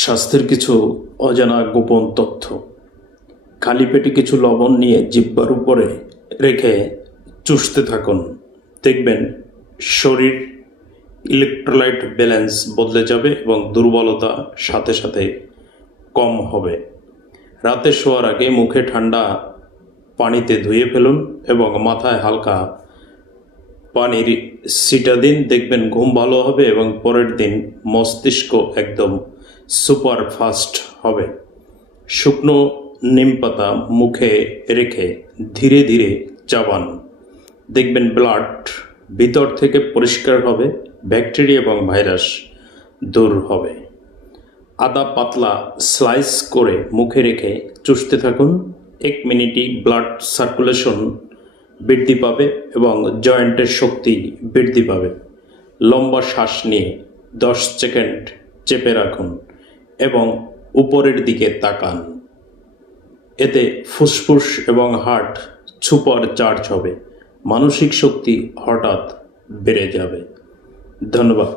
স্বাস্থ্যের কিছু অজানা গোপন তথ্য। খালি পেটে কিছু লবণ নিয়ে জিহ্বার উপরে রেখে চুষতে থাকুন। দেখবেন শরীর ইলেকট্রোলাইট ব্যালেন্স বদলে যাবে এবং দুর্বলতা সাথে সাথে কম হবে। রাতে শোয়ার আগে মুখে ঠান্ডা পানিতে ধুয়ে ফেলুন এবং মাথায় হালকা পানির ছিটা দিন। দেখবেন ঘুম ভালো হবে এবং পরের দিন মস্তিষ্ক একদম সুপার ফাস্ট হবে। শুকনো নিম পাতা মুখে রেখে ধীরে ধীরে চাবান। দেখবেন ব্লাড ভিতর থেকে পরিষ্কার হবে, ব্যাকটেরিয়া এবং ভাইরাস দূর হবে। আদা পাতলা স্লাইস করে মুখে রেখে চুষতে থাকুন। 1 মিনিটই ব্লাড সার্কুলেশন বৃদ্ধি পাবে এবং জয়েন্টের শক্তি বৃদ্ধি পাবে। লম্বা শ্বাস নিয়ে 10 সেকেন্ড চেপে রাখুন এবং উপরের দিকে তাকান। এতে ফুসফুস এবং হার্ট সুপার চার্জ হবে। মানসিক শক্তি হঠাৎ বেড়ে যাবে। ধন্যবাদ।